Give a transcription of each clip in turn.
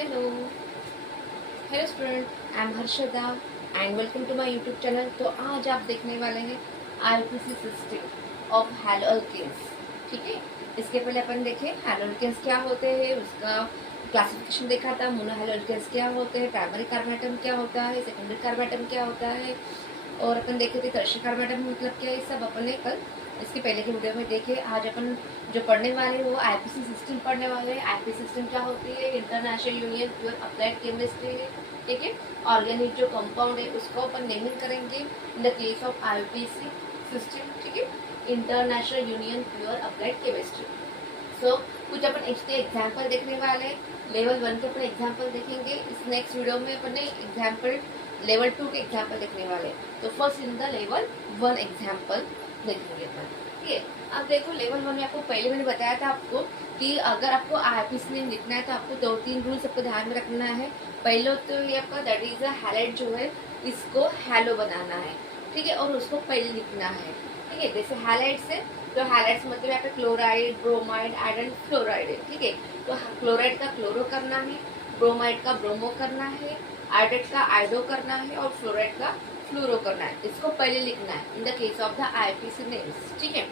Hello hello student, I am Harshada and welcome to my YouTube channel. तो आज आप देखने वाले हैं आईपीसी सिस्टम ऑफ हैलोअल्केन्स। ठीक है, इसके पहले अपन देखें हैलोअल्केन्स क्या होते हैं, उसका क्लासिफिकेशन देखा था। मोनो हैलोअल्केन्स क्या होते हैं, प्राइमरी कार्बन एटम क्या होता है, सेकेंडरी कार्बन एटम क्या होता है, और अपन देखे थे टर्शियरी कार्बन एटम मतलब क्या है। ये सब अपन ने कल इसके पहले की वीडियो में देखे। आज अपन जो पढ़ने वाले हैं वो आईपीसी सिस्टम पढ़ने वाले हैं। आईपीसी सिस्टम क्या होती है, international union pure applied chemistry है। ठीक है, ऑर्गेनिक जो कंपाउंड है उसको अपन नेमिंग करेंगे in the case of IUPAC system. ठीक है, international union pure applied chemistry. So कुछ अपन इसके एग्जाम्पल देखने वाले हैं। लेवल 1 के अपन एग्जाम्पल देखेंगे। इस नेक्स्ट वीडियो में अपन एग्जाम्पल लेवल 2 के एग्जाम्पल देखने वाले हैं। तो first in the level 1 example देखेंगे अपन। ठीक है, अब देखो लेवल 1 में आपको पहले मैंने बताया था आपको कि अगर आपको आईपीसी नेम लिखना है तो आपको 2-3 रूल्स आपको ध्यान में रखना है। पहले तो ये आपका दैट इज अ हैलाइड जो है इसको हैलो बनाना है। ठीक है, और उसको पहले लिखना है। ठीक है, जैसे हैलाइड्स है तो हैलाइड्स मतलब यहाँ पे क्लोराइड, ब्रोमाइड, आयरन, फ्लोराइड है। ठीक है, तो क्लोराइड का क्लोरो करना है, ब्रोमाइड का ब्रोमो करना है, आयोडेट का आयोडो करना है और फ्लोराइड का फ्लोरो करना है। इसको पहले लिखना है इन the case of the IPC names. ठीक है,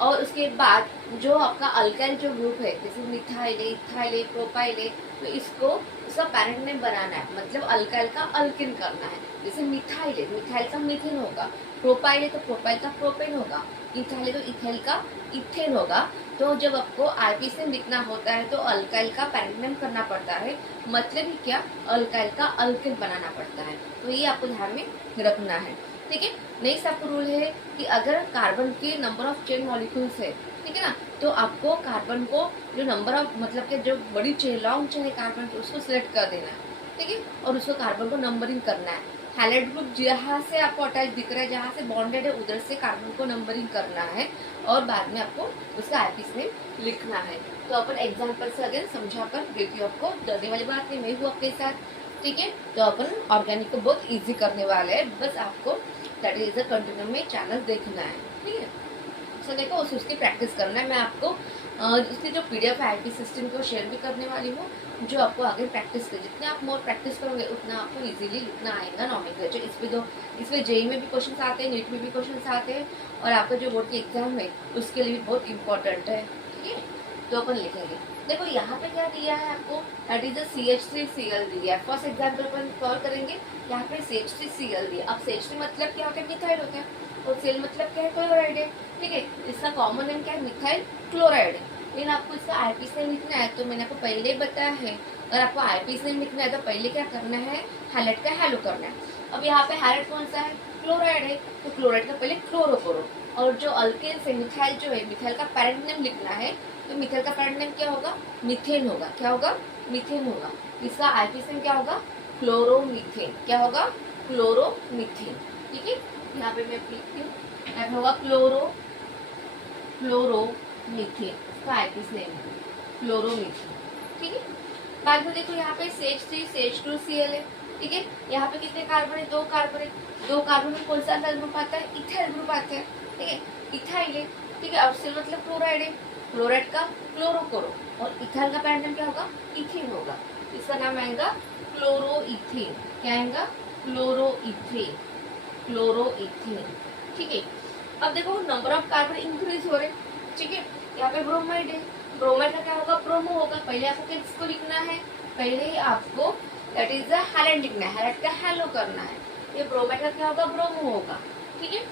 और उसके बाद जो आपका अल्काइल जो ग्रुप है जैसे मिथाइल है, इथाइल है, प्रोपाइल है, तो इसको उसका पैरेंट नेम बनाना है, मतलब अल्काइल का अल्किन करना है। जैसे मिथाइल है, मिथाइल का मीथेन होगा, प्रोपाइल है तो प्रोपाइल का प्रोपेन होगा, इथाइल है तो इथाइल का इथेन होगा। तो जब आपको आईपीसी लिखना होता है तो अल्काइल का पैरेंट नेम करना पड़ता है, मतलब ही क्या, अल्काइल का अल्किन बनाना पड़ता है। तो ये आपको ध्यान में रखना है। ठीक है, नेक्स्ट आपको रूल है कि अगर कार्बन के नंबर ऑफ चेन मॉलिक्यूल्स है, ठीक है ना, तो आपको कार्बन को जो नंबर ऑफ मतलब के जो बड़ी चेन लॉन्ग चेन है कार्बन की उसको सिलेक्ट कर देना है। ठीक है, और उसको कार्बन को नंबरिंग करना है। हैलाइड ग्रुप जहाँ से आपको अटैच दिख रहा है, जहाँ से बॉन्डेड है उधर से कार्बन को नंबरिंग करना है और बाद में आपको उसका आईपीसी नेम लिखना है। तो अपन एग्जाम्पल से अगेन समझा कर देती हूँ आपको, डरने वाली बात नहीं, मैं हूँ आपके साथ। ठीक है, तो अपन ऑर्गेनिक को बहुत इजी करने वाले हैं, बस आपको दैट इज अ कंटिन्यू में चैनल देखना है। ठीक है, सो देखो उसकी प्रैक्टिस करना है। मैं आपको उसकी जो पीडीएफ आईपी सिस्टम को शेयर भी करने वाली हूँ, जो आपको आगे प्रैक्टिस कर, जितने आप मोर प्रैक्टिस करोगे उतना आपको इजीली लिखना आएगा नॉमेनक्लेचर। इसमें जेई में भी क्वेश्चन आते हैं, नीट में भी क्वेश्चन आते हैं, और आपका जो बोर्ड की एग्जाम है उसके लिए भी बहुत इंपॉर्टेंट है। ठीक है, तो अपन लिखेंगे। देखो यहाँ पे क्या दिया है आपको, दैट इज CH3Cl दिया है। फर्स्ट एग्जाम्पल अपन सॉल्व करेंगे। यहाँ पे CH3Cl दिया। अब CH3 मतलब क्या होता है, मिथाइल होता है, और Cl मतलब क्या है, क्लोराइड है। ठीक है, इसका कॉमन नेम क्या है, मिथाइल क्लोराइड है। लेकिन आपको इसका आईपीसी नेम लिखना है तो मैंने आपको पहले ही बताया है, अगर आपको आईपीसी नेम लिखना है तो पहले क्या करना है, हैलाइड का हैलो करना है। अब यहाँ पे हैलाइड कौन सा है, क्लोराइड है, तो क्लोराइड का पहले क्लोरो करो। और जो अल्केन से मिथाइल जो है, मिथाइल का पैरेंट नेम लिखना है, तो मिथाइल का पैरेंट नेम क्या होगा, मीथेन होगा। क्या होगा, मीथेन होगा। इसका आईपीसी नेम क्या होगा, क्लोरोमीथेन। क्या होगा, क्लोरोमीथेन। ठीक है, यहाँ पे मैं लिखती हूँ, यहाँ होगा क्लोरोमीथेन, इसका आईपीसी नेम है क्लोरोमीथेन। ठीक है, बाद में देखो यहाँ पे CH3 CH2Cl है। ठीक है, यहाँ पे कितने कार्बन है, 2 कार्बन है। 2 कार्बन में कौन सा ग्रुप आता है, इथाइल ग्रुप आता है। ठीक है, इथाइल है। ठीक है, और सेल मतलब क्लोराइड है, क्लोराइड का क्लोरो करो, और इथाइल का पैरेंट नेम क्या होगा, इथेन होगा। इसका नाम आएगा क्लोरोइथेन। क्या आएगा, क्लोरोइथेन, क्लोरोइथेन। ठीक है, अब देखो नंबर ऑफ कार्बन इंक्रीज हो रहे। ठीक है, यहाँ पे ब्रोमाइड है, ब्रोमाइड का क्या होगा, ब्रोमो होगा। पहले आपको किसको लिखना है, पहले ही आपको दैट इज द हैलाइड लिखना है, हैलाइड का हैलो करना है। ये ब्रोमाइड का क्या होगा, ब्रोमो होगा। ठीक है,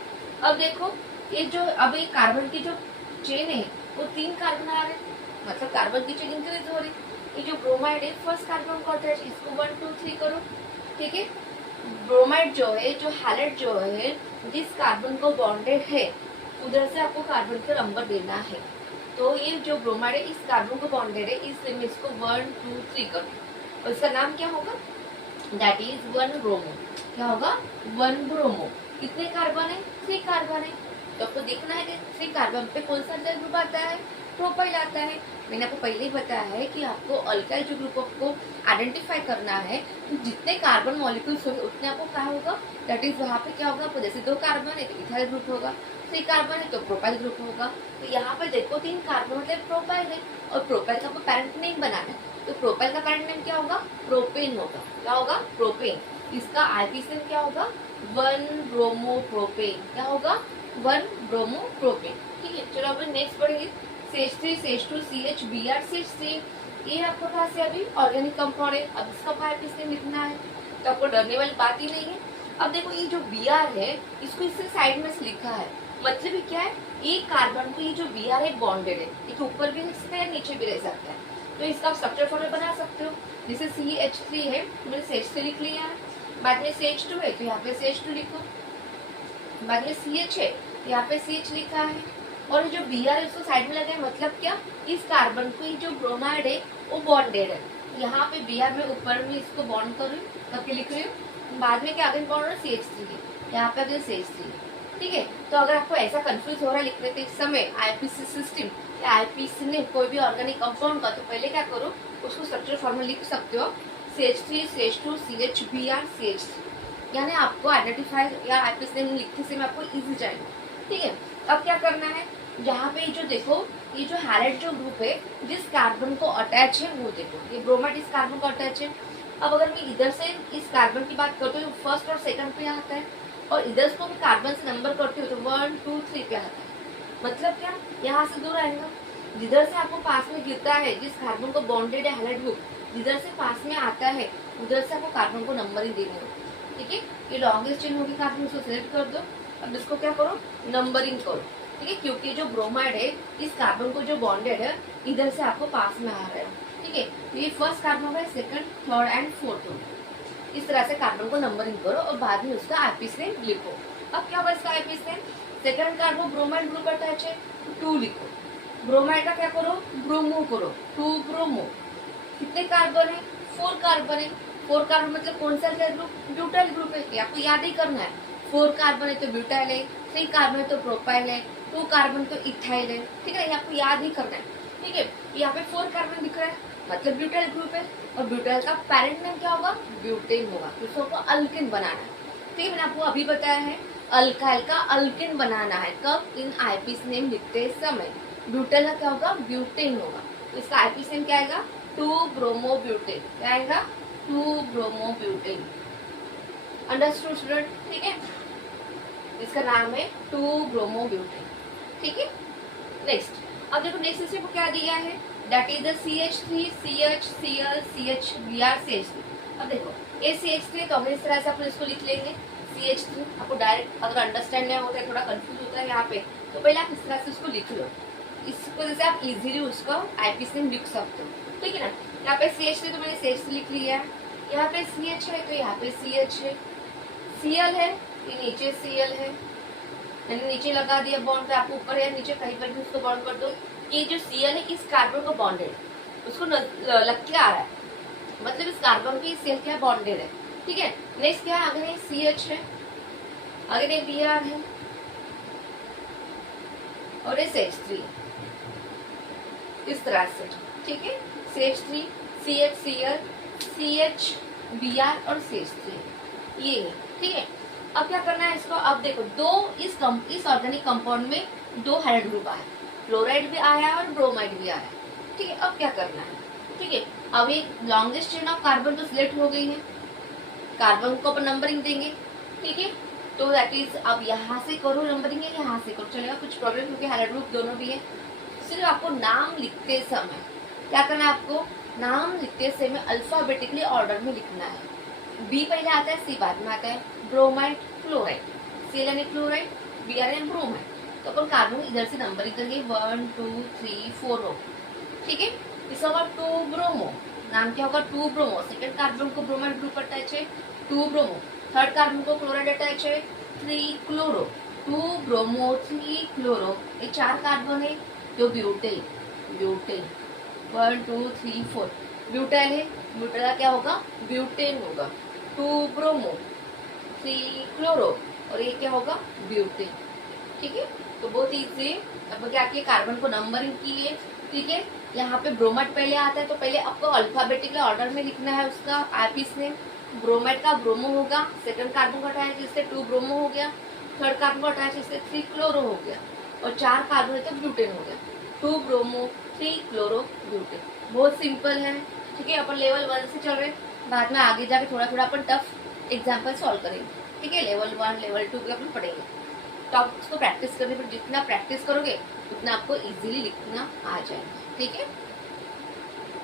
अब देखो ये जो अब ये कार्बन की जो चेन है वो 3 कार्बन आ रहे, मतलब कार्बन की चेन इंक्रीज हो रही। ये जो ब्रोमाइड है फर्स्ट कार्बन को अटैच, इसको 1 2 3 करो। ठीक है, ब्रोमाइड जो है, जो हैलाइड जो है, जिस कार्बन को बॉन्डेड है उधर से आपको कार्बन का नंबर देना है। तो ये जो ब्रोमाइड है इस कार्बन को बॉन्डेड है, इसलिए मैं इसको 1 2 3 करूँ, और इसका नाम क्या होगा, दैट इज 1 ब्रोमो। क्या होगा, 1 ब्रोमो। कितने कार्बन है, 3 कार्बन है। तो आपको देखना है कि 3 कार्बन पे कौन सा ग्रुप आता है, प्रोपाइल आता है। मैंने आपको पहले ही बताया है कि आपको अल्काइल जो ग्रुप को आइडेंटिफाई करना है, तो जितने कार्बन मॉलिक्यूल्स होंगे उतने आपको क्या होगा, दैट इज वहाँ पे क्या होगा आपको, जैसे 2 कार्बन है तो इथाइल ग्रुप होगा, 3 कार्बन है तो प्रोपाइल ग्रुप होगा। तो यहाँ पे देखो 3 कार्बन मतलब प्रोपाइल है, और प्रोपाइल का आपको पैरेंट नेम बनाना है। तो प्रोपाइल का पैरेंट नेम क्या होगा, प्रोपेन होगा। क्या होगा, प्रोपेन। इसका आईपीसी नेम क्या होगा, 1-ब्रोमो-प्रोपेन। क्या होगा, 1-ब्रोमो-प्रोपेन। ठीक है, चलो अब नेक्स्ट पढ़ेंगे CH3 CH2 CH BR CH3। ये आपके पास है अभी ऑर्गेनिक कंपाउंड है। अब इसका आईपीसी नेम लिखना है, तो आपको डरने वाली बात ही नहीं है। अब देखो ये जो Br है इसको इससे साइड में से लिखा है, मतलब ये क्या है, एक कार्बन को ये जो Br है बॉन्डेड है, ये ऊपर भी रह सकता है नीचे भी रह सकता है। तो इसका आप स्ट्रक्चर फॉर्मूला बना सकते हो। जैसे CH3 है तो मैंने CH3 लिख लिया है, बाद में CH2 है तो यहाँ पे CH2 लिखो, बाद में CH है तो यहाँ पे CH लिखा है, और जो Br है उसको साइड में लगा है, मतलब क्या, इस कार्बन को ये जो ब्रोमाइड है वो बॉन्डेड है। यहाँ पे Br में ऊपर में इसको बॉन्ड कर रही हूँ, करके लिख रही हूँ, बाद में क्या अगेन बॉन्ड है CH3 है, यहाँ पे अगेन CH3 है। ठीक है, तो अगर आपको ऐसा कंफ्यूज हो रहा है लिखने के समय आईपीसी सिस्टम या आईपीसी ने कोई भी ऑर्गेनिक कंपाउंड का, तो पहले क्या करो, उसको स्ट्रक्चर फॉर्मूला लिख सकते हो, CH3 CH2 CH Br CH3, यानी आपको आइडेंटिफाई या आईपीसी नेम लिखते समय आपको इजी जाएगा। ठीक है, अब क्या करना है, जहाँ पे जो देखो ये जो हैलाइड जो ग्रुप है जिस कार्बन को अटैच है वो देखो, ये ब्रोमाइड इस कार्बन को अटैच है। अब अगर मैं इधर से इस कार्बन की बात करती हूँ, फर्स्ट और सेकंड पे आता है, और इधर को मैं कार्बन से नंबर करती हूँ तो 1 2 3 पे आता है। मतलब क्या, यहाँ से दूर आएगा, जिधर से आपको पास में गिरता है, जिस कार्बन को बॉन्डेड है हैलाइड ग्रुप, जिधर से पास में आता है उधर से आपको कार्बन को नंबरिंग देनी होगी। ठीक है, ये लॉन्गेस्ट चेन होगी कार्बन, उसको सिलेक्ट कर दो। अब इसको क्या करो, नंबरिंग करो। ठीक है, क्योंकि जो ब्रोमाइड है इस कार्बन को जो बॉन्डेड है इधर से आपको पास में आ रहा है। ठीक है, ये फर्स्ट कार्बन होगा, सेकंड, थर्ड एंड फोर्थ होगा। इस तरह से कार्बन को नंबरिंग करो और बाद में उसका आईपीसी नेम लिखो। अब क्या होगा इसका IPC name, second carbon bromide group attach है तो 2 लिखो, ब्रोमाइड का क्या करो, ब्रोमो करो, 2 ब्रोमो। कितने कार्बन है, 4 कार्बन है। 4 कार्बन मतलब कौन सा ग्रुप, ब्यूटाइल ग्रुप है, आपको याद ही करना है। 4 कार्बन है तो ब्यूटाइल है, 3 कार्बन है तो प्रोपाइल है, 2 कार्बन तो इथाइल है। ठीक है, आपको याद ही करना है। ठीक है, यहाँ पे 4 कार्बन दिख रहा है मतलब ब्यूटाइल ग्रुप है, और ब्यूटाइल का पैरेंट नेम क्या होगा, ब्यूटेन होगा। तो इसको अल्किन बनाना है। ठीक है, मैंने आपको अभी बताया है अल्काइल का अल्किन बनाना है, कब, इन आईपीसी नेम लिखते समय। ब्यूटाइल का क्या होगा, ब्यूटेन होगा। तो इसका आईपीसी नेम क्या आएगा, 2-ब्रोमो-ब्यूटेन। क्या आएगा, 2-ब्रोमो-ब्यूटेन। Understood student. ठीक है, इसका नाम है 2-ब्रोमो-ब्यूटेन। ठीक है, नेक्स्ट अब देखो नेक्स्ट स्टेप को क्या दिया है, that is the CH3 CH Cl CH Br CH3। अब देखो ये CH3 तो हम इस तरह से अपन इसको लिख लेंगे CH3। आपको डायरेक्ट अगर अंडरस्टैंड नहीं होता है, थोड़ा कंफ्यूज होता है यहाँ पे, तो पहले आप इस तरह से उसको लिख लो। इसको जैसे आप इजीली उसका आईपीसी नेम लिख सकते हो। ठीक है ना, यहाँ पे CH3 तो मैंने CH3 लिख लिया है, यहाँ पे CH है तो यहाँ पे CH है, Cl है ये नीचे Cl है, मैंने नीचे लगा दिया बॉन्ड पे, आपको ऊपर या नीचे कहीं पर भी उसको बॉन्ड कर दो। ये जो Cl है इस कार्बन को बॉन्डेड, उसको लग के आ रहा है, मतलब इस कार्बन की सेल क्या बॉन्डेड है। ठीक है, नेक्स्ट क्या है, अगर ये CH है, अगर ये Br है और ये CH3 है, इस तरह से। ठीक है, CH3 CH Cl CH Br और CH3 ये है। ठीक है, अब क्या करना है इसको, अब देखो इस ऑर्गेनिक कंपाउंड में 2 हाइड्रोजन ग्रुप आया, क्लोराइड भी आया और ब्रोमाइड भी आया। ठीक है, अब क्या करना है, ठीक है, अब ये लॉन्गेस्ट चेन ऑफ कार्बन तो सिलेक्ट हो गई है, कार्बन को अपन नंबरिंग देंगे। ठीक है, तो दैट इज अब यहाँ से करो नंबरिंग है, यहाँ से करो चलेगा, कुछ प्रॉब्लम क्योंकि हाइड्रोजन ग्रुप दोनों भी है। सिर्फ आपको नाम लिखते समय क्या करना है, आपको नाम लिखते समय अल्फाबेटिकली ऑर्डर में लिखना है। बी पहले आता है, सी बाद में आता है, ब्रोमाइड क्लोराइड, Cl यानी क्लोराइड, Br यानी ब्रोमाइड। तो अपन कार्बन इधर से नंबरिंग करेंगे 1 2 3 4 हो। ठीक है, इसका होगा 2 ब्रोमो, नाम क्या होगा 2 ब्रोमो। सेकंड कार्बन को ब्रोमाइड ग्रुप अटैच है 2 ब्रोमो, थर्ड कार्बन को क्लोराइड अटैच है 3 क्लोरो, 2 ब्रोमो 3 क्लोरो, ये 4 कार्बन है जो ब्यूटेन, ब्यूटेन 1 2 3 4 ब्यूटाइल है, ब्यूटाइल का क्या होगा, ब्यूटेन होगा, 2 ब्रोमो 3 क्लोरो, और ये क्या होगा, ब्यूटेन। ठीक है, तो बहुत इजी है। अब क्या किया, कार्बन को नंबरिंग किए। ठीक है, यहाँ पे ब्रोमाइड पहले आता है तो पहले आपको अल्फाबेटिकली ऑर्डर में लिखना है उसका आईपीसी नेम। ब्रोमाइड का ब्रोमो होगा, सेकंड कार्बन का अटैच जिससे 2 ब्रोमो हो गया, थर्ड कार्बन का अटैच जिससे 3 क्लोरो हो गया, और 4 कार्बन है तो ब्यूटेन हो गया। 2 ब्रोमो 3 क्लोरो ब्यूटेन। बहुत सिंपल है, ठीक है। अपन लेवल 1 से चल रहे, बाद में आगे जाके थोड़ा थोड़ा अपन टफ एग्जाम्पल सॉल्व करेंगे, ठीक है। लेवल 1 लेवल 2 के अपन पढ़ेंगे, तो आप उसको प्रैक्टिस करने पर जितना प्रैक्टिस करोगे उतना आपको इजीली लिखना आ जाएगा, ठीक है।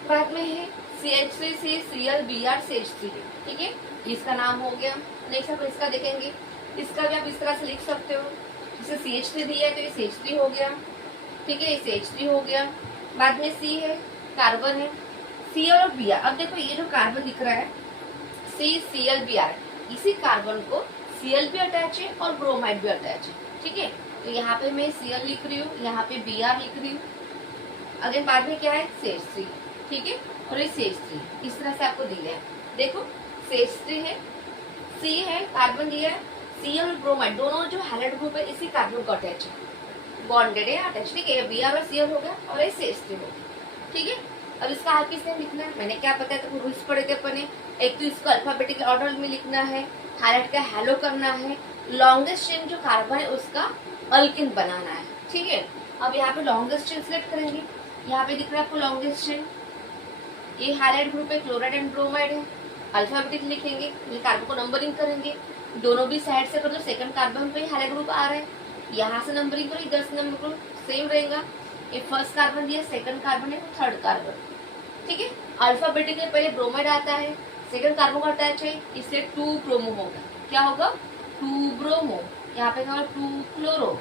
बाद में है CH3CClBr CH3, ठीक है। इसका नाम हो गया। नेक्स्ट आप इसका देखेंगे, इसका भी आप इस तरह से लिख सकते हो, जैसे CH3 दिया है तो ये CH3 हो गया, ठीक है, ये CH3 हो गया। बाद में C है, कार्बन है, Cl और Br। अब देखो ये जो कार्बन दिख रहा है CClBr, इसी कार्बन को Cl भी अटैच है और ब्रोमाइड भी अटैच है, ठीक है। तो यहाँ पे मैं Cl लिख रही हूँ, यहाँ पे Br लिख रही हूँ। अगेन बाद में क्या है CH3, ठीक है, और ये CH3 इस तरह से आपको दिया है। देखो CH3 है, C है, कार्बन दिया है, Cl और ब्रोमाइड दोनों जो हैलाइड ग्रुप है इसी कार्बन को अटैच है, बॉन्डेड है अटैच, ठीक है। Br और Cl हो गया और ये CH3 हो गया, ठीक है। अब इसका आरपीसी नेम लिखना है, मैंने क्या बताया था, रूल्स पढ़े थे अपन ने। एक तो इसको अल्फाबेटिकल ऑर्डर में लिखना है, हाईलाइट का हेलो करना है, लॉन्गेस्ट चेन जो कार्बन है उसका अल्किन बनाना है, ठीक है। अब यहाँ पे लॉन्गेस्ट चेन सिलेक्ट करेंगे, यहाँ पे दिख रहा है आपको लॉन्गेस्ट चेन, ये हाईलाइट ग्रुप है, क्लोराइड एंड ब्रोमाइड है। अल्फाबेटिक लिखेंगे, ये कार्बन को नंबरिंग करेंगे, दोनों भी साइड से कर दो, सेकंड कार्बन पे हाईलाइट ग्रुप आ रहा है, यहाँ से नंबरिंग करो, इधर से नंबर करो, सेम रहेगा। ये फर्स्ट कार्बन दिया, सेकंड कार्बन है, थर्ड कार्बन, ठीक है। अल्फाबेटिक में पहले ब्रोमाइड आता है, सेकंड कार्बन का अटैच है, इसलिए 2 ब्रोमो होगा। क्या होगा 2 ब्रोमो, यहाँ पे होगा 2 क्लोरो,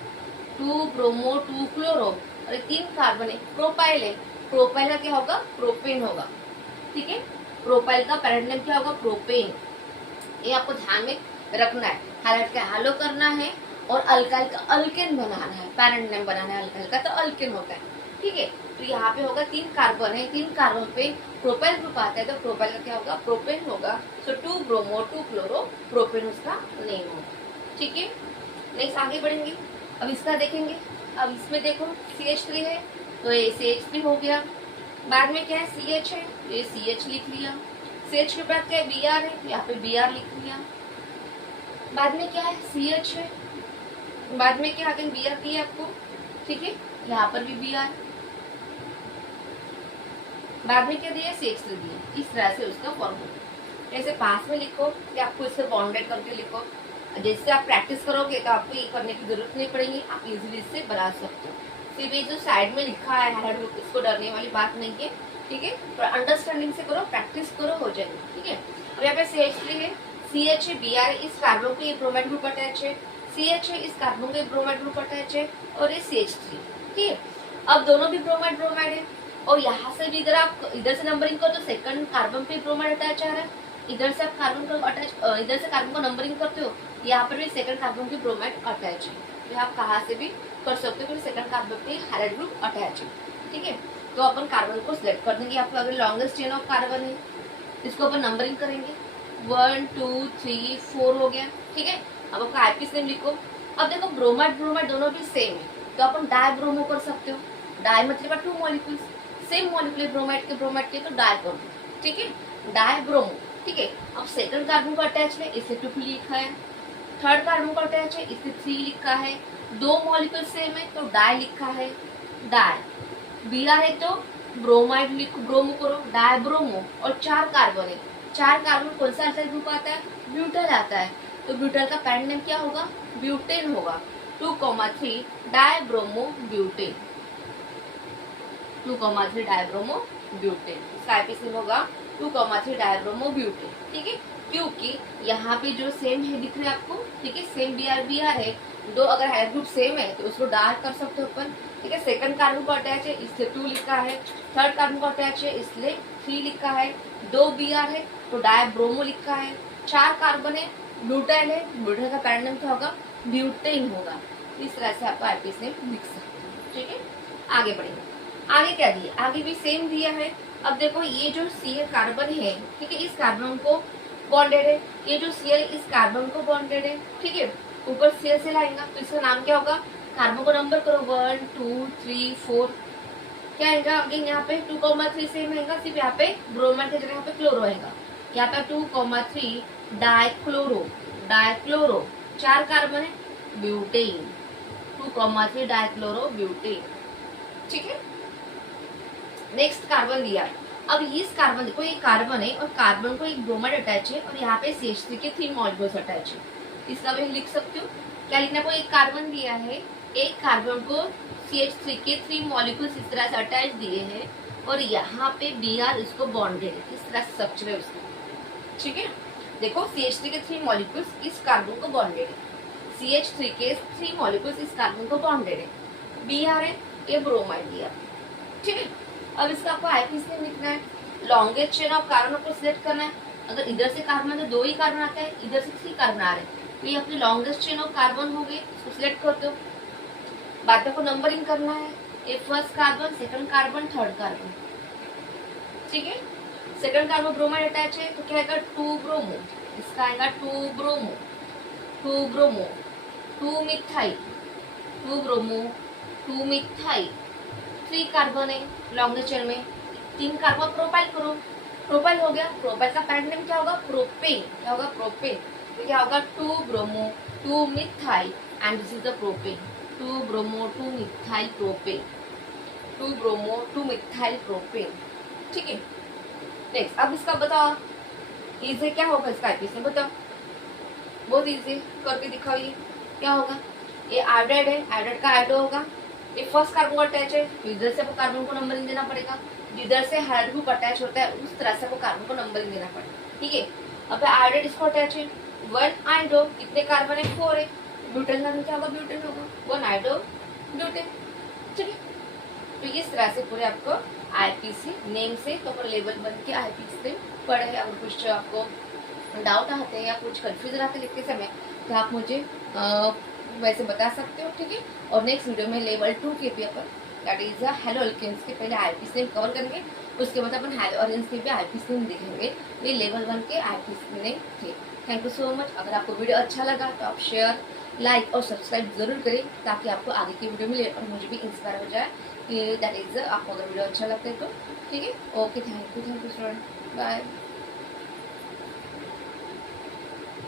2 ब्रोमो 2 क्लोरो, और ये 3 कार्बन है, प्रोपाइल है, प्रोपाइल का क्या होगा प्रोपेन होगा, ठीक है। प्रोपाइल का पैरेंट नेम क्या होगा प्रोपेन, ये आपको ध्यान में रखना है। हाईलाइट का हेलो करना है और अल्काइल का अल्केन बनाना है, पैरेंट नेम बनाना है अल्काइल का, तो अल्केन होता है, ठीक है। तो यहाँ पे होगा 3 कार्बन है, 3 कार्बन पे प्रोपाइल ग्रुप आता है, तो प्रोपाइल का क्या होगा प्रोपेन होगा। सो 2 ब्रोमो 2 क्लोरो प्रोपेन उसका नेम होगा, ठीक है। नेक्स्ट आगे बढ़ेंगे, अब इसका देखेंगे। अब इसमें देखो CH3 है तो ये CH3 हो गया। बाद में क्या है CH है, ये CH लिख लिया। CH के बाद क्या है Br है, यहाँ पे Br लिख लिया। बाद में क्या है CH है, बाद में क्या आगे Br दिया आपको, ठीक है, यहाँ पर भी Br। बाद में क्या दिया CH3 दिया, इस तरह से उसका फॉर्मूला। ऐसे पास में लिखो कि आपको इससे बाउंडेड करके लिखो, जैसे आप प्रैक्टिस करोगे तो आपको ये करने की जरूरत नहीं पड़ेगी, आप इजीली इससे बना सकते हो। सिर्फ ये जो साइड में लिखा है हाईलाइट ग्रुप, इसको डरने वाली बात नहीं है, ठीक है। तो अंडरस्टैंडिंग से करो, प्रैक्टिस करो, हो जाएगी, ठीक है। अब यहाँ पे CH3 है, CH है, Br है, इस कार्बन को ये ब्रोमाइड ग्रुप अटैच है, CH है, इस कार्बन को ये ब्रोमाइड ग्रुप अटैच है, और ये CH3, ठीक है। अब दोनों भी ब्रोमाइड ब्रोमाइड है, और यहाँ से भी इधर आप इधर से नंबरिंग करो तो सेकंड कार्बन पे ब्रोमाइड अटैच आ रहा है, इधर से आप कार्बन को अटैच, इधर से कार्बन को नंबरिंग करते हो, यहाँ पर भी सेकंड कार्बन की ब्रोमाइड अटैच है, तो आप कहाँ से भी कर सकते हो, क्योंकि सेकंड कार्बन पे हाईलाइट ग्रुप अटैच है, ठीक है। तो अपन कार्बन को सिलेक्ट कर देंगे, आपको अगर लॉन्गेस्ट चेन ऑफ कार्बन है, इसको अपन नंबरिंग करेंगे, 1 2 3 4 हो गया, ठीक है। अब आपका आईपीस नेम लिखो। अब देखो ब्रोमाइड ब्रोमाइड दोनों भी सेम है, तो अपन डाई ब्रोमो कर सकते हो, डाई मतलब 2 मॉलिक्यूल्स, सेम मॉलिक्यूल ब्रोमाइड के तो डाई कर दो, ठीक है, डाई ब्रोमो, ठीक है। अब सेकंड कार्बन को अटैच है, इससे 2 लिखा है, थर्ड कार्बन को अटैच है, इससे 3 लिखा है, 2 मॉलिक्यूल सेम है तो डाई लिखा है, डाई। Br है तो ब्रोमाइड लिखो, ब्रोमो करो, डाई ब्रोमो, और 4 कार्बन है, 4 कार्बन कौन सा अल्काइल ग्रुप आता है ब्यूटाइल आता है, तो ब्यूटाइल का पैरेंट नेम क्या होगा ब्यूटेन होगा, 2,3 die bromo butane, 2,3 die bromo butane, इसका आईपीस नेम होगा 2,3 डाई ब्रोमो ब्यूटेन, ठीक है। क्योंकि यहाँ पे जो सेम है दिख रहे हैं आपको, ठीक है, सेम Br है, 2 अगर हाईलाइट ग्रुप सेम है तो उसको डार्क कर सकते हो अपन, ठीक है। सेकंड कार्बन को अटैच है इसलिए 2 लिखा है, थर्ड कार्बन को अटैच है इसलिए 3 लिखा है, 2 Br है तो डाई ब्रोमो लिखा है, 4 कार्बन है, ब्यूटाइल है, ब्यूटाइल का पैरेंट नेम क्या होगा ब्यूटेन होगा। इस तरह से आपको आईपीएस नेम लिख सकते हैं, ठीक है। आगे बढ़ेंगे, आगे क्या दिया, आगे भी सेम दिया है। अब देखो ये जो Cl कार्बन है, ठीक है, इस कार्बन को बॉन्डेड है, ये जो Cl इस कार्बन को बॉन्डेड है, ठीक है, ऊपर Cl से लाएगा तो इसका नाम क्या होगा, कार्बन को नंबर करो 1 2 3 4, क्या आएगा अगेन यहाँ पे 2,3 सेम रहेगा, सिर्फ यहाँ पे ब्रोमाइड की जगह यहाँ पे क्लोरो आएगा, यहाँ पे 2,3 डाइक्लोरो, डाइक्लोरो 4 कार्बन है ब्यूटेन, 2,3 डाइक्लोरो ब्यूटेन, ठीक है। नेक्स्ट कार्बन दिया। अब इस कार्बन, देखो ये कार्बन है और कार्बन को एक ब्रोमाइड अटैच है और यहाँ पे CH3 के 3 मॉलिक्यूल्स अटैच है। इसका भी लिख सकते हो। क्या लिखना है? एक कार्बन दिया है, एक कार्बन को CH3 के 3 मॉलिक्यूल्स इस तरह से अटैच दिए हैं और यहाँ पे Br इसको बॉन्डेड है। इस तरह स्ट्रक्चर है उसका, ठीक है। देखो CH3 के 3 मॉलिक्यूल्स इस कार्बन को बॉन्डेड है, CH3 के 3 मॉलिक्यूल्स इस कार्बन को बॉन्डेड है, Br है, ये ब्रोमाइड दिया, ठीक है। अब इसका आपको आईपीसी नेम लिखना है। लॉन्गेस्ट चेन ऑफ कार्बन को सिलेक्ट करना है। अगर इधर से कार्बन तो 2 ही कार्बन आता है, इधर से 3 कार्बन आ रहे हैं, तो ये अपनी लॉन्गेस्ट चेन ऑफ कार्बन हो गई, इसको सिलेक्ट कर दो। बाद में को नंबरिंग करना है, ये first carbon, second carbon, third carbon, ठीक है। सेकंड कार्बन ब्रोमाइड अटैच है, तो क्या आएगा? 2 ब्रोमो, इसका आएगा 2 bromo, 2 bromo, 2 methyl, 2 bromo, 2 methyl. 3 carbon है लॉन्गेस्ट चेन में, 3 कार्बन प्रोपाइल करो, प्रोपाइल हो गया। प्रोपाइल का पैरेंट नेम क्या होगा? प्रोपेन। क्या होगा? प्रोपेन। तो क्या होगा? 2 bromo, 2 methyl and this is the propane. 2 bromo, 2 methyl propane, 2 bromo, 2 methyl propane, ठीक है। नेक्स्ट, अब इसका बताओ इसे क्या होगा? इसका आईपीसी बताओ। बहुत इजी करके दिखाओ। ये क्या होगा? ये आयोडाइड है, आयोडाइड का आयोडो होगा। ये फर्स्ट कार्बन को अटैच है, तो इधर से आपको कार्बन को नंबरिंग देना पड़ेगा। जिधर से हाइड्रोजन ग्रुप अटैच होता है उस तरह से आपको कार्बन को नंबरिंग देना पड़ेगा, ठीक है। अब आयोडाइड इसको अटैच है, 1 आयोडो, कितने कार्बन है? 4 है। ब्यूटेन का क्या होगा? ब्यूटेन होगा, 1 आयोडो ब्यूटेन, ठीक है। तो इस तरह से पूरे आपको आईपीसी नेम से तो लेवल 1 के आईपीसी से पढ़े। अगर कुछ आपको डाउट आते हैं या कुछ कंफ्यूजन आते लिखते समय तो आप मुझे वैसे बता सकते हो, ठीक है। और नेक्स्ट वीडियो में लेवल 2 के paper that is haloalkanes के पहले आईपीसी नेम कवर करेंगे, उसके बाद अपन हेलो ऑरेंज के भी आईपीसी नेम देखेंगे। ये लेवल 1 के आईपीसी नेम थे। Thank you so much. अगर आपको वीडियो अच्छा लगा तो आप शेयर, लाइक और सब्सक्राइब जरूर करें ताकि आपको आगे की वीडियो मिले और मुझे भी इंस्पायर हो जाए कि दैट इज आपको अगर वीडियो अच्छा लगता है तो, ठीक है। Okay, thank you student, bye.